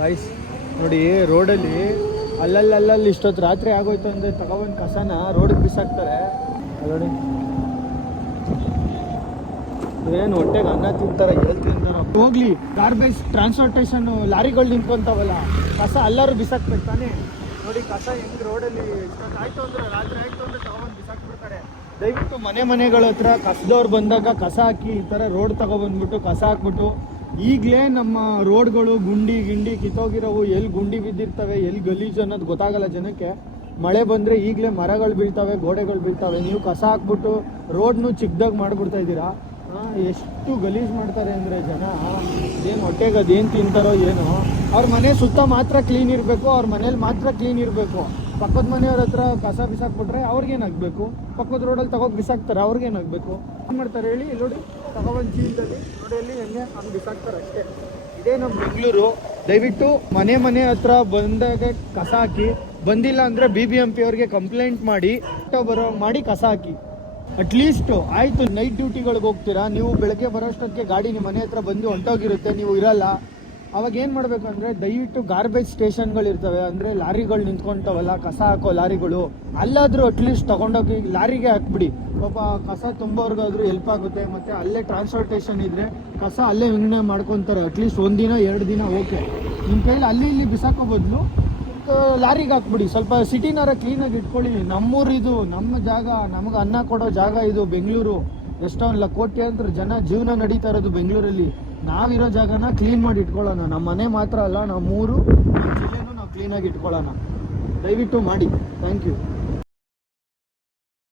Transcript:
Guys ನೋಡಿ, ರೋಡಲ್ಲಿ ಅಲ್ಲಲ್ಲಿ ಇಷ್ಟೊತ್ತು ರಾತ್ರಿ ಆಗೋಯ್ತು ಅಂದರೆ ತಗೊಬಂದು ಕಸನ ರೋಡಿಗೆ ಬಿಸಾಕ್ತಾರೆ. ನೋಡಿ ಏನು ಹೊಟ್ಟೆಗೆ ಅನ್ನ ತಿಂತಾರೆ, ಎಲ್ಲಿ ತಿಂತಾರೋ ಹೋಗ್ಲಿ. ಗಾರ್ಬೇಜ್ ಟ್ರಾನ್ಸ್ಪೋರ್ಟೇಷನ್ ಲಾರಿಗಳು ನಿಂತ್ಕೊಂತಾವಲ್ಲ, ಕಸ ಎಲ್ಲರೂ ಬಿಸಾಕ್ಬೇಕು ತಾನೇ. ನೋಡಿ ಕಸ ಹೆಂಗೆ ರೋಡಲ್ಲಿ ಆಯ್ತು ಅಂದರೆ ರಾತ್ರಿ ಆಯಿತು ಅಂದರೆ ತಗೊಬಂದು ಬಿಸಾಕ್ಬಿಡ್ತಾರೆ. ದಯವಿಟ್ಟು ಮನೆಗಳ ಹತ್ರ ಕಸದವ್ರು ಬಂದಾಗ ಕಸ ಹಾಕಿ, ಈ ಥರ ರೋಡ್ ತಗೊಬಂದ್ಬಿಟ್ಟು ಕಸ ಹಾಕ್ಬಿಟ್ಟು. ಈಗಲೇ ನಮ್ಮ ರೋಡ್ಗಳು ಗುಂಡಿ ಕಿತ್ತೋಗಿರೋವು, ಎಲ್ಲಿ ಗುಂಡಿ ಬಿದ್ದಿರ್ತವೆ, ಎಲ್ಲಿ ಗಲೀಜು ಅನ್ನೋದು ಗೊತ್ತಾಗಲ್ಲ ಜನಕ್ಕೆ. ಮಳೆ ಬಂದರೆ ಈಗಲೇ ಮರಗಳು ಬೀಳ್ತವೆ, ಗೋಡೆಗಳು ಬೀಳ್ತವೆ. ನೀವು ಕಸ ಹಾಕ್ಬಿಟ್ಟು ರೋಡ್ನು ಚಿಕ್ಕದಾಗಿ ಮಾಡಿಬಿಡ್ತಾ ಇದ್ದೀರಾ. ಎಷ್ಟು ಗಲೀಜು ಮಾಡ್ತಾರೆ ಅಂದರೆ ಜನ. ಏನು ಹೊಟ್ಟೆಗೆ ಅದೇನು ತಿಂತಾರೋ ಏನೋ. ಅವ್ರ ಮನೆ ಸುತ್ತ ಮಾತ್ರ ಕ್ಲೀನ್ ಇರಬೇಕು, ಅವ್ರ ಮನೇಲಿ ಮಾತ್ರ ಕ್ಲೀನ್ ಇರಬೇಕು. ಪಕ್ಕದ ಮನೆಯವ್ರ ಹತ್ರ ಕಸ ಬಿಸಾಕ್ಬಿಟ್ರೆ ಅವ್ರಿಗೇನಾಗಬೇಕು? ಪಕ್ಕದ ರೋಡಲ್ಲಿ ತಗೋಗಿ ಬಿಸಾಕ್ತಾರೆ, ಅವ್ರಿಗೇನಾಗಬೇಕು? ಏನು ಮಾಡ್ತಾರೆ ಹೇಳಿ? ನೋಡಿ ತಗೊಬಂದು ಚೀಲದಲ್ಲಿ ರೋಡಲ್ಲಿ ಹೆಂಗೆ ಹಂಗೆ ಬಿಸಾಕ್ತಾರೆ ಅಷ್ಟೇ. ಇದೇ ನಮ್ಮ ಬೆಂಗಳೂರು. ದಯವಿಟ್ಟು ಮನೆ ಹತ್ರ ಬಂದಾಗ ಕಸ ಹಾಕಿ, ಬಂದಿಲ್ಲ ಅಂದರೆ BBMP ಅವ್ರಿಗೆ ಕಂಪ್ಲೇಂಟ್ ಮಾಡಿ ಮಾಡಿ ಕಸ ಹಾಕಿ. ಅಟ್ಲೀಸ್ಟ್ ಆಯಿತು, ನೈಟ್ ಡ್ಯೂಟಿಗಳಿಗೆ ಹೋಗ್ತೀರಾ ನೀವು, ಬೆಳಗ್ಗೆ ಬರೋಷ್ಟೊತ್ತಿಗೆ ಗಾಡಿ ನಿಮ್ಮ ಮನೆ ಹತ್ರ ಬಂದು ಹೊಂಟೋಗಿರುತ್ತೆ, ನೀವು ಇರಲ್ಲ. ಅವಾಗ ಏನು ಮಾಡಬೇಕಂದ್ರೆ ದಯವಿಟ್ಟು ಗಾರ್ಬೇಜ್ ಸ್ಟೇಷನ್ಗಳಿರ್ತವೆ, ಅಂದರೆ ಲಾರಿಗಳು ನಿಂತ್ಕೊಳ್ತಾವಲ್ಲ ಕಸ ಹಾಕೋ ಲಾರಿಗಳು, ಅಲ್ಲಾದರೂ ಅಟ್ಲೀಸ್ಟ್ ತೊಗೊಂಡೋಗಿ ಲಾರಿಗೆ ಹಾಕ್ಬಿಡಿ. ಪಾಪ ಕಸ ತುಂಬೋರ್ಗಾದ್ರೂ ಹೆಲ್ಪ್ ಆಗುತ್ತೆ. ಮತ್ತು ಅಲ್ಲೇ ಟ್ರಾನ್ಸ್ಪೋರ್ಟೇಷನ್ ಇದ್ದರೆ ಕಸ ಅಲ್ಲೇ ವಿಂಗಡಣೆ ಮಾಡ್ಕೊತಾರೆ. ಅಟ್ಲೀಸ್ಟ್ 1 ದಿನ 2 ದಿನ ಓಕೆ. ನಿಮ್ಮ ಕೈಲಿ ಅಲ್ಲಿ ಇಲ್ಲಿ ಬಿಸಾಕೋ ಬದಲು ಲಾರಿಗೆ ಹಾಕ್ಬಿಡಿ. ಸ್ವಲ್ಪ ಸಿಟಿನಾರ ಕ್ಲೀನಾಗಿ ಇಟ್ಕೊಳ್ಳಿ. ನಮ್ಮೂರು ಇದು, ನಮ್ಮ ಜಾಗ, ನಮಗೆ ಅನ್ನ ಕೊಡೋ ಜಾಗ ಇದು ಬೆಂಗಳೂರು. ಎಷ್ಟೊಂದು ಕೋಟ್ಯಾಂತರ ಜನ ಜೀವನ ನಡೀತಾ ಇರೋದು ಬೆಂಗಳೂರಲ್ಲಿ. ನಾವಿರೋ ಜಾಗನ ಕ್ಲೀನ್ ಮಾಡಿ ಇಟ್ಕೊಳ್ಳೋಣ. ನಮ್ಮ ಮನೆ ಮಾತ್ರ ಅಲ್ಲ, ನಮ್ಮೂರು, ನಮ್ಮ ಜಿಲ್ಲೆನೂ ನಾವು ಕ್ಲೀನಾಗಿ ಇಟ್ಕೊಳ್ಳೋಣ. ದಯವಿಟ್ಟು ಮಾಡಿ. Thank you.